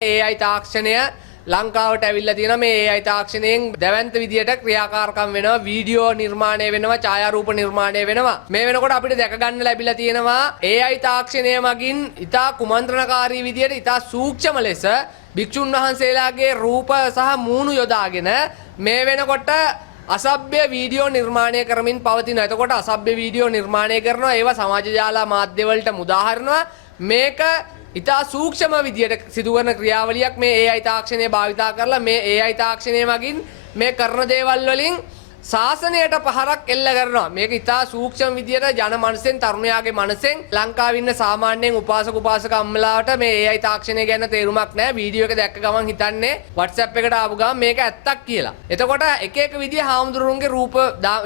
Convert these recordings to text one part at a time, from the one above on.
AI තාක්ෂණය ලංකාවට ඇවිල්ලා තියෙනවා. මේ AI තාක්ෂණයෙන් දැවැන්ත විදියට ක්‍රියාකාරකම් වෙනවා, වීඩියෝ නිර්මාණය වෙනවා, ඡායාරූප නිර්මාණය වෙනවා. මේ වෙනකොට අපිට දැක ගන්න ලැබිලා තියෙනවා AI තාක්ෂණය මගින් ඉතා කුමන්ත්‍රණකාරී විදියට ඉතා සූක්ෂම ලෙස භික්ෂුන් වහන්සේලාගේ රූප සහ මූණු යොදාගෙන මේ වෙනකොට අසභ්‍ය වීඩියෝ නිර්මාණය කරමින් පවතිනවා. එතකොට අසභ්‍ය වීඩියෝ නිර්මාණය කරනවා, ඒවා සමාජ ජාල මාධ්‍ය වලට මුදාහරිනවා. මේක ඉතා සූක්ෂම විදියට සිදු කරන ක්‍රියාවලියක්. මේ AI තාක්ෂණය භාවිතා කරලා මේ AI තාක්ෂණය මගින් මේ කරන දේවල් වලින් ශාසනයට පහරක් එල්ල කරනවා. මේක ඉතා සූක්ෂම විදියට ජන මනසෙන්, තරුණයාගේ මනසෙන් ලංකාවේ ඉන්න සාමාන්‍යයෙන් උපාසක උපාසක අම්මලාට මේ AI තාක්ෂණය ගැන තේරුමක් නැහැ. වීඩියෝ එක දැක්ක ගමන් හිතන්නේ WhatsApp එකට ආපු ගමන් මේක ඇත්තක් කියලා. එතකොට එක එක විදිය හාමුදුරුවන්ගේ රූප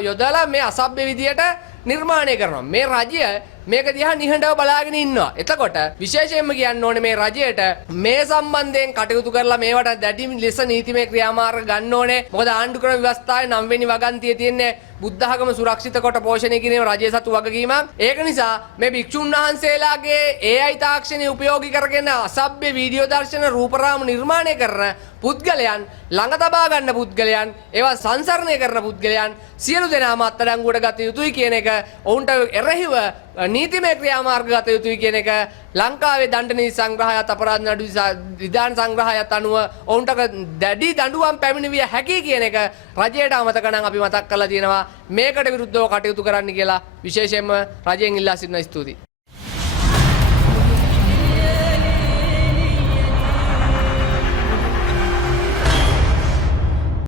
යොදලා මේ අසභ්‍ය විදියට නිර්මාණය කරනවා. මේ රජය මේක දිහා නිහඬව බලාගෙන ඉන්නවා. එතකොට විශේෂයෙන්ම කියන්න ඕනේ මේ රජයට මේ සම්බන්ධයෙන් කටයුතු කරලා මේවට දැඩි ලෙස නීතිමය ක්‍රියාමාර්ග ගන්න ඕනේ. මොකද ආණ්ඩු ක්‍රම ව්‍යවස්ථාවේ 9 වෙනි වගන්තියේ තියෙන්නේ බුද්ධ ආගම සුරක්ෂිත කොට පෝෂණය කිරීම රජයේ සතු වගකීමක්. ඒක නිසා මේ භික්ෂුන් වහන්සේලාගේ AI තාක්ෂණය උපයෝගී කරගෙන අසභ්‍ය වීඩියෝ දර්ශන රූපරාම නිර්මාණය කරන පුද්ගලයන්, ළඟ තබා ගන්න පුද්ගලයන්, ඒවා සංසරණය කරන පුද්ගලයන් සියලු දෙනාම අත්අඩංගුවට ගත යුතුයි කියන එක, ඔවුන්ට එරෙහිව නීතිමය ක්‍රියාමාර්ග ගත යුතුයි කියන එක ලංකාවේ දණ්ඩ නීති සංග්‍රහයත් අපරාධ නඩු විධාන සංග්‍රහයත් අනුව ඔවුන්ට දැඩි දඬුවම් පැමිණවිය හැකි කියන එක රජයට අමතක නම් අපි මතක් කරලා තියෙනවා. මේකට විරුද්ධව කටයුතු කරන්න කියලා විශේෂයෙන්ම රජයෙන් ඉල්ලා සිටින ස්තුතියි.